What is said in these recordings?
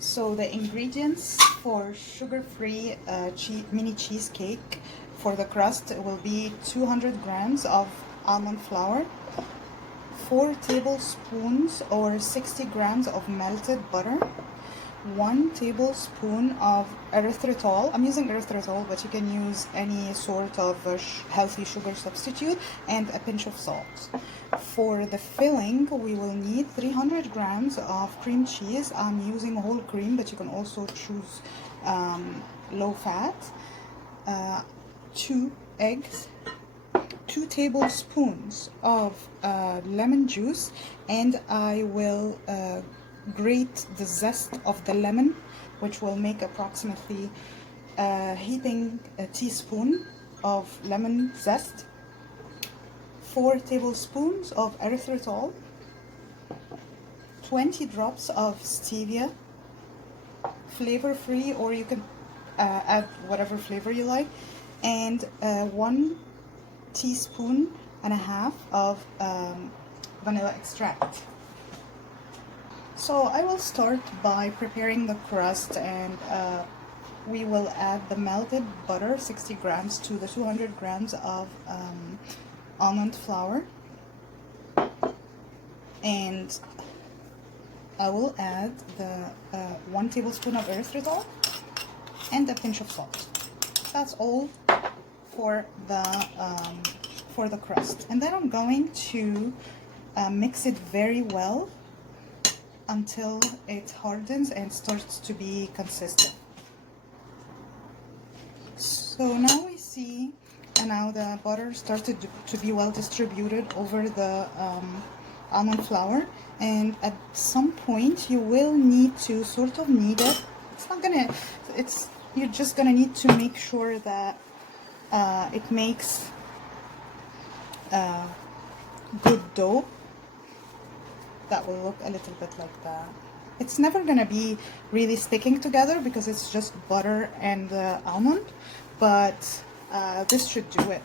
So the ingredients for sugar-free mini cheesecake for the crust will be 200 grams of almond flour, 4 tablespoons or 60 grams of melted butter, 1 tablespoon of erythritol. I'm using erythritol, but you can use any sort of healthy sugar substitute, and a pinch of salt. For the filling, we will need 300 grams of cream cheese. I'm using whole cream, but you can also choose low fat. 2 eggs, 2 tablespoons of lemon juice, and I will grate the zest of the lemon, which will make approximately a heaping teaspoon of lemon zest, 4 tablespoons of erythritol, 20 drops of stevia, flavor free, or you can add whatever flavor you like, and 1 teaspoon and a half of vanilla extract. So I will start by preparing the crust, and we will add the melted butter, 60 grams, to the 200 grams of almond flour, and I will add the 1 tablespoon of erythritol and a pinch of salt. That's all for the crust, and then I'm going to mix it very well until it hardens and starts to be consistent. So now we see, and now the butter started to be well distributed over the almond flour, and at some point you will need to sort of knead it. You're just gonna need to make sure that it makes good dough that will look a little bit like that. It's never gonna be really sticking together because it's just butter and the almond, but this should do it.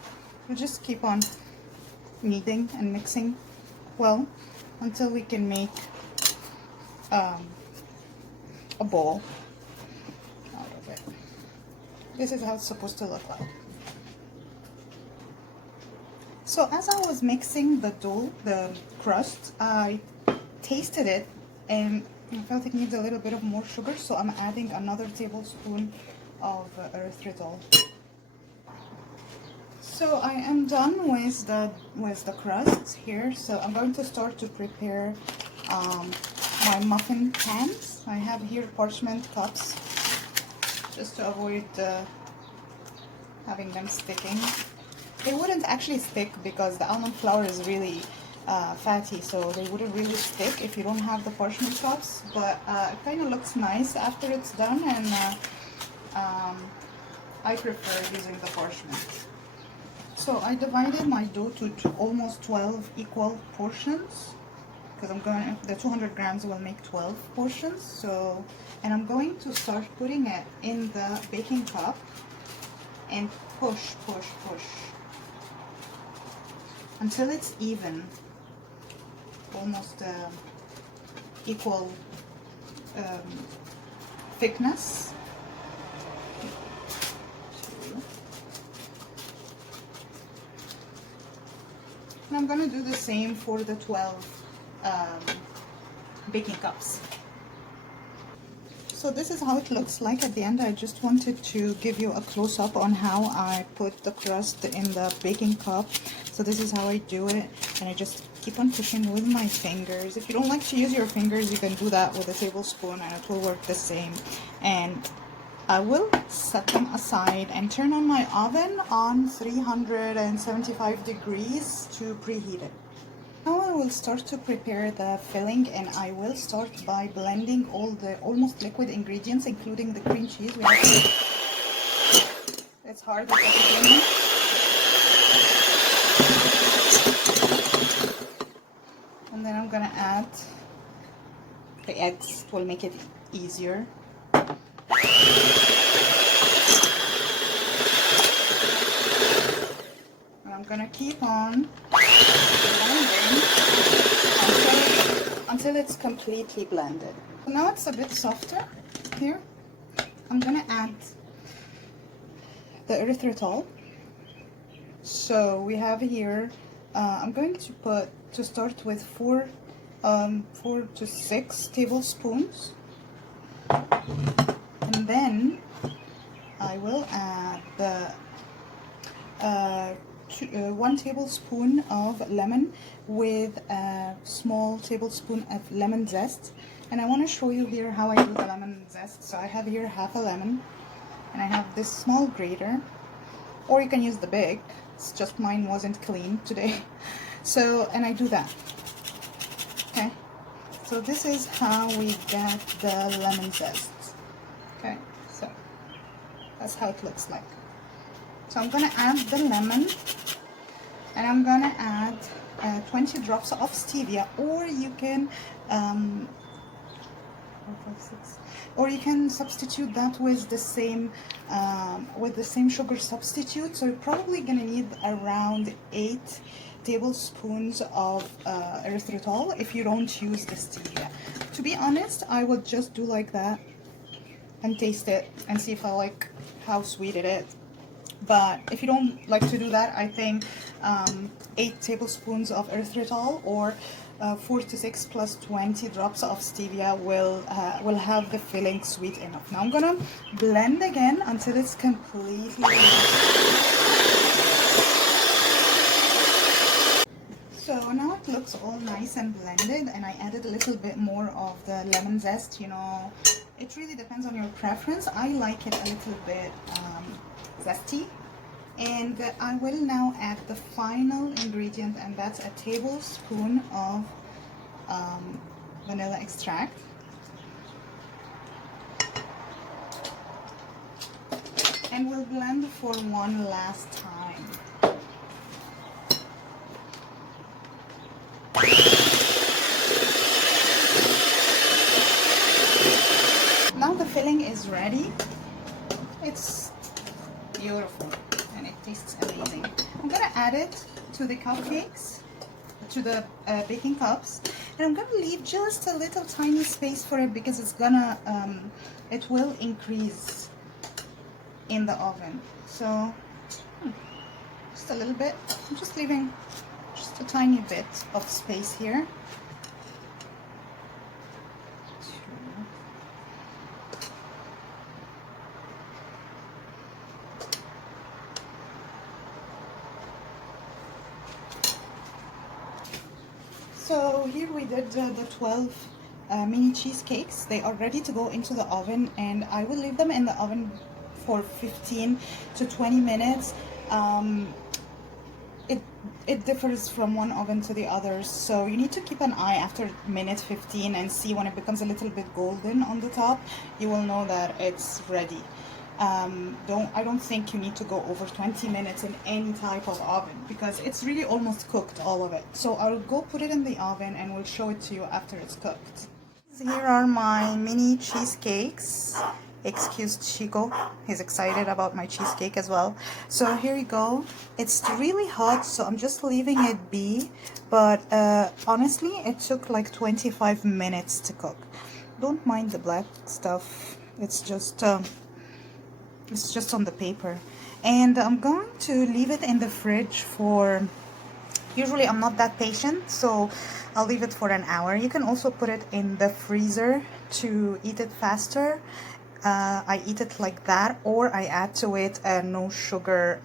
We'll just keep on kneading and mixing well until we can make a ball out of it. This is how it's supposed to look like. So as I was mixing the dough, the crust, I tasted it and I felt it needs a little bit of more sugar, so I'm adding another tablespoon of erythritol. So I am done with the crust here, so I'm going to start to prepare my muffin pans. I have here parchment cups just to avoid having them sticking. They wouldn't actually stick because the almond flour is really fatty, so they wouldn't really stick if you don't have the parchment cups, but it kind of looks nice after it's done, and I prefer using the parchment. So I divided my dough to almost 12 equal portions, because the 200 grams will make 12 portions. So, and I'm going to start putting it in the baking cup and push until it's even, almost equal thickness. And I'm going to do the same for the 12 baking cups. So this is how it looks like at the end. I just wanted to give you a close-up on how I put the crust in the baking cup. So this is how I do it, and I just keep on pushing with my fingers. If you don't like to use your fingers, you can do that with a tablespoon and it will work the same. And I will set them aside and turn on my oven on 375 degrees to preheat it. Now I will start to prepare the filling, and I will start by blending all the almost liquid ingredients, including the cream cheese. It's hard at the beginning. And then I'm gonna add the eggs. It will make it easier. And I'm gonna keep on blending until it's completely blended. Now it's a bit softer, here. I'm gonna add the erythritol. So we have here, I'm going to start with 4 to 6 tablespoons, and then I will add the 1 tablespoon of lemon with a small tablespoon of lemon zest. And I want to show you here how I do the lemon zest. So I have here half a lemon, and I have this small grater, or you can use the big. It's just mine wasn't clean today. So, and I do that. Okay, so this is how we get the lemon zest. Okay, so that's how it looks like. So I'm gonna add the lemon, and I'm gonna add 20 drops of stevia, or you can substitute that with the same sugar substitute. So you're probably gonna need around 8 tablespoons of erythritol if you don't use the stevia. To be honest, I would just do like that and taste it and see if I like how sweet it is. But if you don't like to do that, I think 8 tablespoons of erythritol, or 4 to 6 plus 20 drops of stevia will have the filling sweet enough. Now I'm gonna blend again until it's completely. So now it looks all nice and blended, and I added a little bit more of the lemon zest. You know, it really depends on your preference. I like it a little bit zesty. And I will now add the final ingredient, and that's a tablespoon of vanilla extract. And we'll blend for one last time. Now the filling is ready. It's beautiful. It tastes amazing. I'm gonna add it to the cupcakes, to the baking cups, and I'm gonna leave just a little tiny space for it because it's gonna it will increase in the oven. So just a little bit. I'm just leaving just a tiny bit of space here. So here we did the 12 mini cheesecakes. They are ready to go into the oven, and I will leave them in the oven for 15 to 20 minutes. It differs from one oven to the others, so you need to keep an eye after minute 15 and see when it becomes a little bit golden on the top. You will know that it's ready. I don't think you need to go over 20 minutes in any type of oven because it's really almost cooked, all of it. So I'll go put it in the oven and we'll show it to you after it's cooked. Here are my mini cheesecakes. Excuse Chico, he's excited about my cheesecake as well. So here you go. It's really hot, so I'm just leaving it be, but honestly it took like 25 minutes to cook. Don't mind the black stuff, it's just on the paper. And I'm going to leave it in the fridge for, usually I'm not that patient, so I'll leave it for an hour. You can also put it in the freezer to eat it faster. I eat it like that, or I add to it a no sugar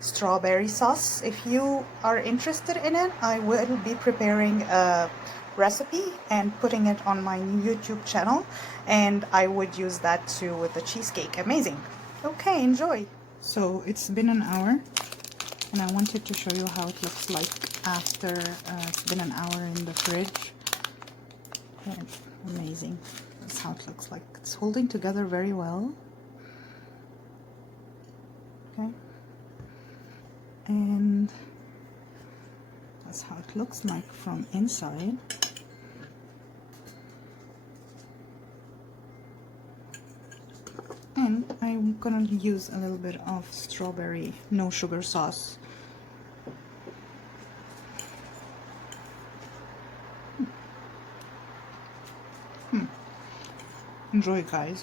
strawberry sauce. If you are interested in it, I will be preparing a recipe and putting it on my YouTube channel, and I would use that too with the cheesecake. Amazing. Okay, enjoy. So it's been an hour, and I wanted to show you how it looks like after it's been an hour in the fridge. And amazing. That's how it looks like. It's holding together very well. Okay, and that's how it looks like from inside. And I'm gonna use a little bit of strawberry no sugar sauce. Enjoy, guys.